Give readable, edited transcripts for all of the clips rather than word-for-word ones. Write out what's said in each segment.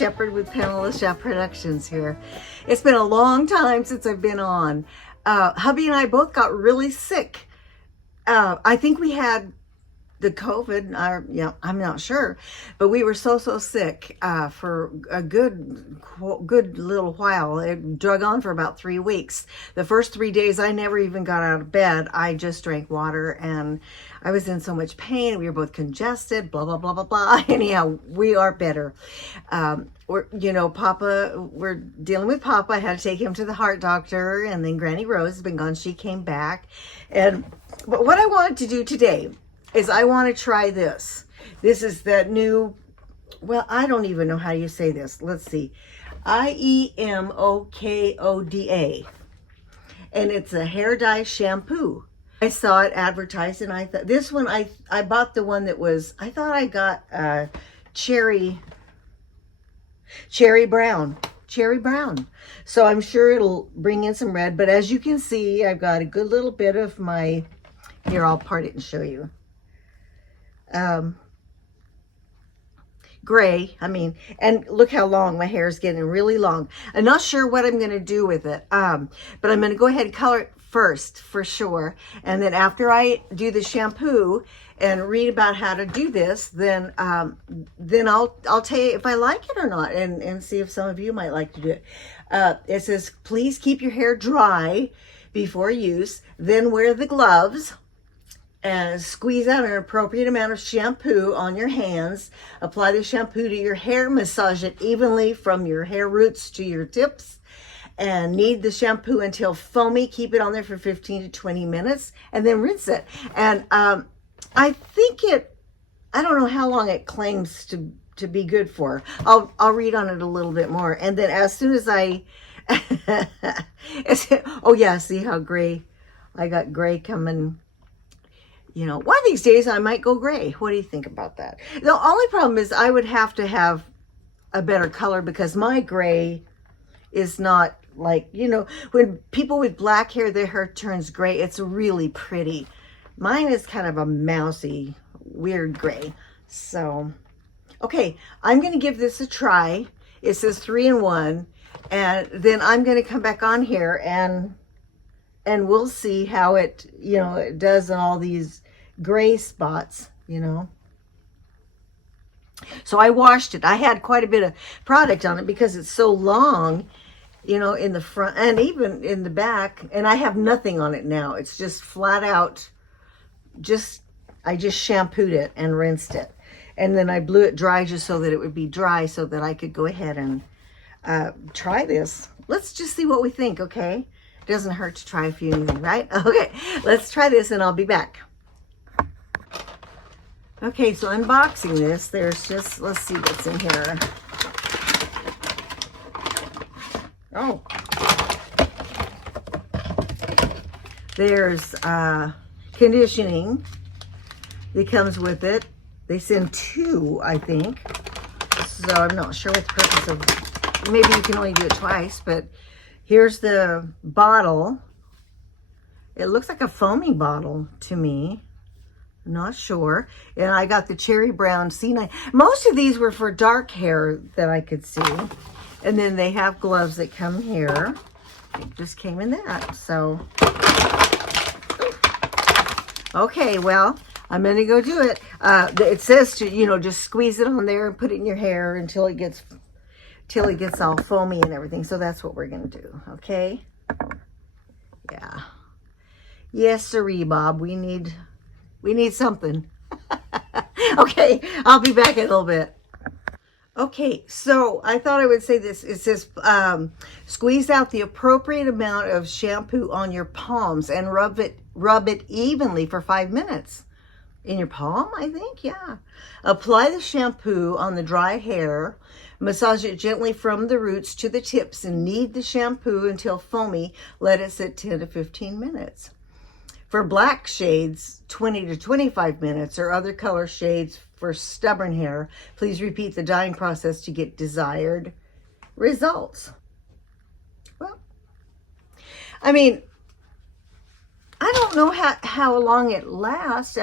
Shepherd with Pamela Shepherd Productions here. It's been a long time since I've been on. Hubby and I both got really sick. I think we had the COVID, I'm not sure, but we were so sick for a good little while. It drug on for about 3 weeks. The first 3 days, I never even got out of bed. I just drank water, and I was in so much pain. We were both congested, blah, blah, blah, blah, blah. Anyhow, we are better. We're dealing with Papa. I had to take him to the heart doctor, and then Granny Rose has been gone. She came back. But what I wanted to do today is I want to try this. This is that new, well, I don't even know how you say this. Let's see. IEMOKODA. And it's a hair dye shampoo. I saw it advertised, and I thought, this one, I bought the one that was, I thought I got cherry brown. So I'm sure it'll bring in some red, but as you can see, I've got a good little bit of my, here, I'll part it and show you. Gray, and look how long my hair is getting, really long. I'm not sure what I'm going to do with it, but I'm going to go ahead and color it first for sure, and then after I do the shampoo and read about how to do this, then I'll tell you if I like it or not, and see if some of you might like to do it. It says, please keep your hair dry before use, then wear the gloves. And squeeze out an appropriate amount of shampoo on your hands. Apply the shampoo to your hair. Massage it evenly from your hair roots to your tips. And knead the shampoo until foamy. Keep it on there for 15 to 20 minutes. And then rinse it. And I think I don't know how long it claims to be good for. I'll read on it a little bit more. And then as soon as oh yeah, see how gray, I got gray coming. You know, one of these days I might go gray. What do you think about that? The only problem is I would have to have a better color, because my gray is not like, when people with black hair, their hair turns gray. It's really pretty. Mine is kind of a mousy, weird gray. So, okay, I'm going to give this a try. It says 3-in-1. And then I'm going to come back on here and we'll see how it, it does on all these gray spots, So I washed it. I had quite a bit of product on it because it's so long, in the front and even in the back. And I have nothing on it now. It's just flat out, I just shampooed it and rinsed it. And then I blew it dry just so that it would be dry so that I could go ahead and try this. Let's just see what we think, okay? Doesn't hurt to try a few anything, right? Okay, let's try this and I'll be back. Okay, so unboxing this, there's just, let's see what's in here. Oh. There's conditioning that comes with it. They send 2, I think. So I'm not sure what the purpose of, maybe you can only do it twice, but here's the bottle. It looks like a foaming bottle to me. Not sure. And I got the cherry brown C9. Most of these were for dark hair that I could see. And then they have gloves that come here. It just came in that. So, okay, well, I'm going to go do it. It says to, just squeeze it on there and put it in your hair until it gets all foamy and everything. So that's what we're going to do. Okay. Yeah. Yes, sirree, Bob. We need something. Okay, I'll be back in a little bit. Okay, so I thought I would say this. It says, squeeze out the appropriate amount of shampoo on your palms and rub it evenly for 5 minutes. In your palm, I think, yeah. Apply the shampoo on the dry hair. Massage it gently from the roots to the tips and knead the shampoo until foamy. Let it sit 10 to 15 minutes. For black shades, 20 to 25 minutes, or other color shades for stubborn hair, please repeat the dyeing process to get desired results. Well, I don't know how long it lasts.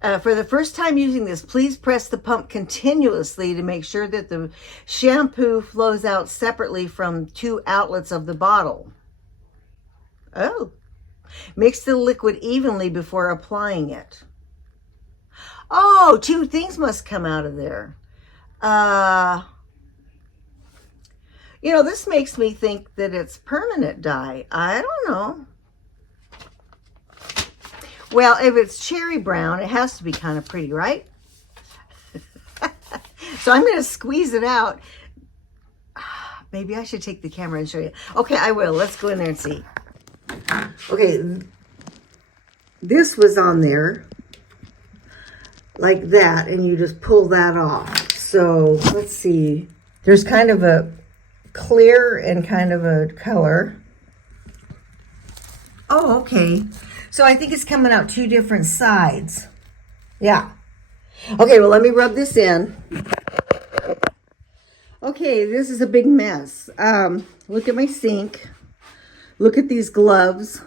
For the first time using this, please press the pump continuously to make sure that the shampoo flows out separately from 2 outlets of the bottle. Oh. Mix the liquid evenly before applying it. Oh, 2 things must come out of there. You know, this makes me think that it's permanent dye. I don't know. Well, if it's cherry brown, it has to be kind of pretty, right? So I'm going to squeeze it out. Maybe I should take the camera and show you. Okay, I will. Let's go in there and see. Okay, this was on there like that, and you just pull that off. So let's see. There's kind of a clear and kind of a color. Oh, okay. So I think it's coming out 2 different sides. Yeah. Okay, well, let me rub this in. Okay, this is a big mess. Look at my sink. Look at these gloves.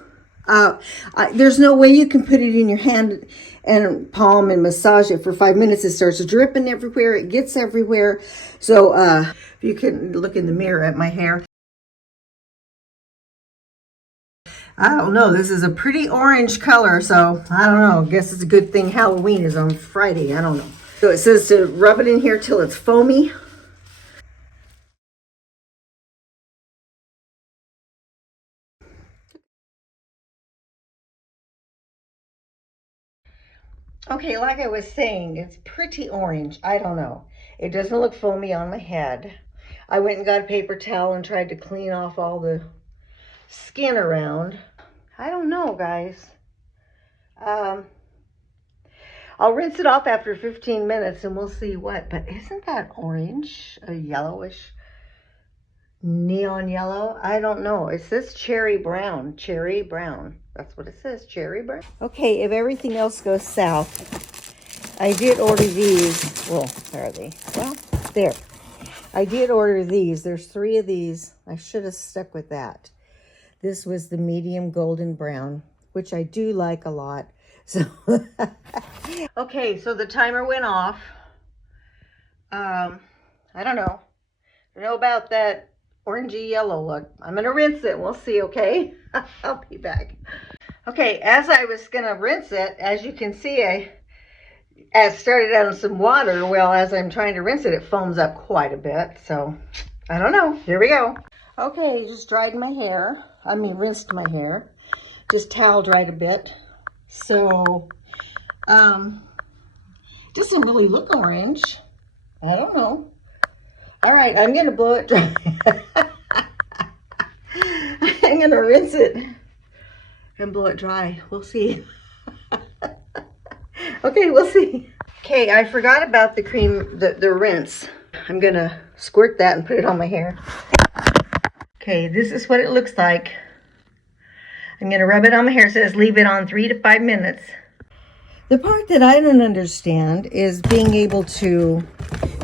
There's no way you can put it in your hand and palm and massage it for 5 minutes. It starts dripping everywhere. It gets everywhere. So if you can look in the mirror at my hair. I don't know. This is a pretty orange color, so I don't know. I guess it's a good thing Halloween is on Friday. I don't know. So it says to rub it in here till it's foamy. Okay, like I was saying, it's pretty orange. I don't know. It doesn't look foamy on my head. I went and got a paper towel and tried to clean off all the skin around. I don't know, guys. I'll rinse it off after 15 minutes and we'll see what. But isn't that orange? A yellowish, neon yellow? I don't know. It says cherry brown. Cherry brown. That's what it says, cherry brown. Okay, if everything else goes south, I did order these. Well, where are they? Well, there. I did order these. There's 3 of these. I should have stuck with that. This was the medium golden brown, which I do like a lot. So, okay, so the timer went off. I don't know. I don't know about that orangey yellow look. I'm going to rinse it. We'll see, okay? I'll be back. Okay, as I was going to rinse it, as you can see, I started out in some water. Well, as I'm trying to rinse it, it foams up quite a bit. So, I don't know. Here we go. Okay, just dried my hair. Rinsed my hair. Just towel dried a bit. So, doesn't really look orange. I don't know. All right, I'm going to blow it dry. I'm going to rinse it and blow it dry. We'll see. Okay, we'll see. Okay, I forgot about the cream, the rinse. I'm going to squirt that and put it on my hair. Okay, this is what it looks like. I'm going to rub it on my hair. It says leave it on 3 to 5 minutes. The part that I don't understand is being able to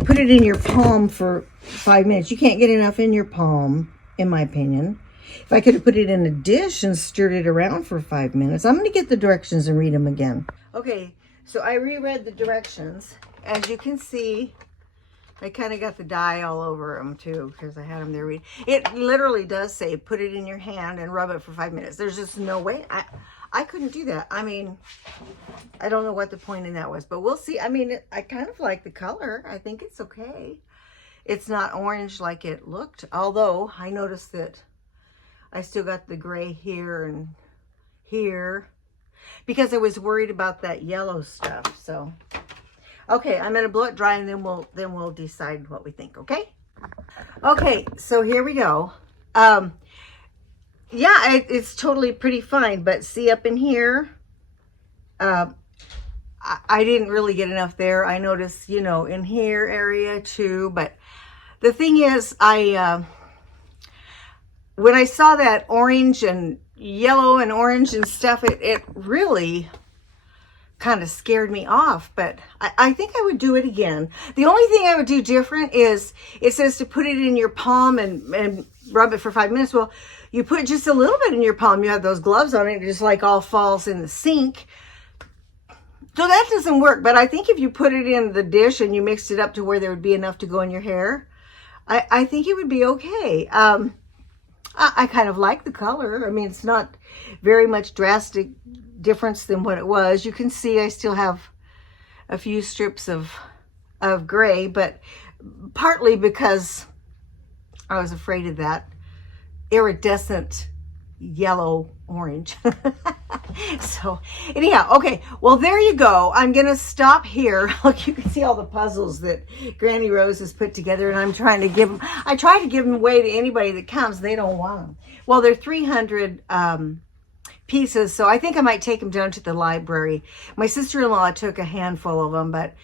put it in your palm for 5 minutes. You can't get enough in your palm, in my opinion. If I could have put it in a dish and stirred it around for 5 minutes. I'm going to get the directions and read them again. Okay, so I reread the directions. As you can see, I kind of got the dye all over them too because I had them there. It literally does say put it in your hand and rub it for 5 minutes. There's just no way. I couldn't do that. I mean, I don't know what the point in that was, but we'll see. I mean, I kind of like the color. I think it's okay. It's not orange like it looked, although I noticed that I still got the gray here and here because I was worried about that yellow stuff. So, okay, I'm gonna blow it dry and then we'll decide what we think. Okay. Okay, so here we go. Yeah, it's totally pretty fine, but see up in here, I didn't really get enough there. I noticed, you know, in here area too, but the thing is, when I saw that orange and yellow and orange and stuff, it really kind of scared me off, but I think I would do it again. The only thing I would do different is it says to put it in your palm and rub it for 5 minutes. Well, you put just a little bit in your palm. You have those gloves on it. It just like all falls in the sink. So that doesn't work, but I think if you put it in the dish and you mixed it up to where there would be enough to go in your hair, I think it would be okay. I kind of like the color. I mean, it's not very much drastic difference than what it was. You can see I still have a few strips of gray, but partly because I was afraid of that iridescent yellow orange. So anyhow, okay, well, there you go. I'm gonna stop here. Look, you can see all the puzzles that Granny Rose has put together, and I'm trying to give them, I try to give them away to anybody that comes. They don't want them. Well, they're 300 pieces, so I think I might take them down to the library. My sister-in-law took a handful of them, but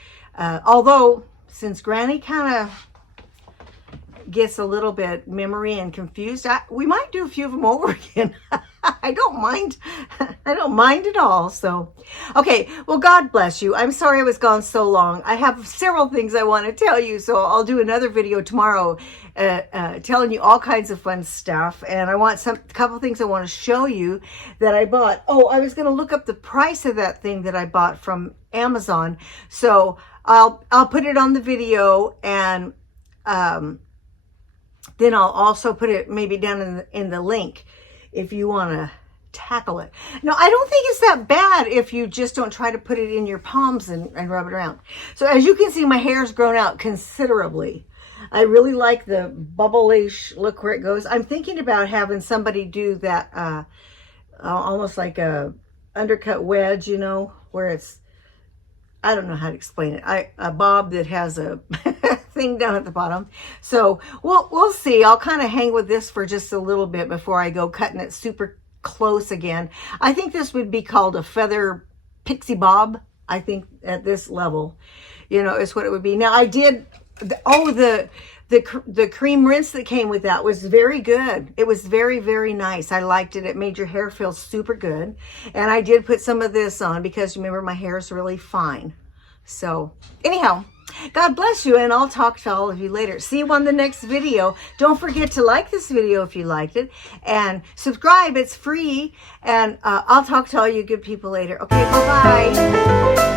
although since Granny kind of gets a little bit memory and confused, we might do a few of them over again. I don't mind. I don't mind at all. So, okay. Well, God bless you. I'm sorry I was gone so long. I have several things I want to tell you, so I'll do another video tomorrow telling you all kinds of fun stuff. And I want a couple things I want to show you that I bought. Oh, I was going to look up the price of that thing that I bought from Amazon. So I'll put it on the video, and then I'll also put it maybe down in the link if you want to tackle it. No, I don't think it's that bad if you just don't try to put it in your palms and rub it around. So as you can see, my hair's grown out considerably. I really like the bubble-ish look where it goes. I'm thinking about having somebody do that almost like a undercut wedge, you know, where it's, I don't know how to explain it. A bob that has a thing down at the bottom. So we'll see. I'll kind of hang with this for just a little bit before I go cutting it super close again. I think this would be called a feather pixie bob. I think at this level, you know, is what it would be. Now I did, the cream rinse that came with that was very good. It was very, very nice. I liked it. It made your hair feel super good. And I did put some of this on because remember, my hair is really fine. So anyhow, God bless you, and I'll talk to all of you later. See you on the next video. Don't forget to like this video if you liked it, and subscribe. It's free, and I'll talk to all you good people later. Okay, bye-bye.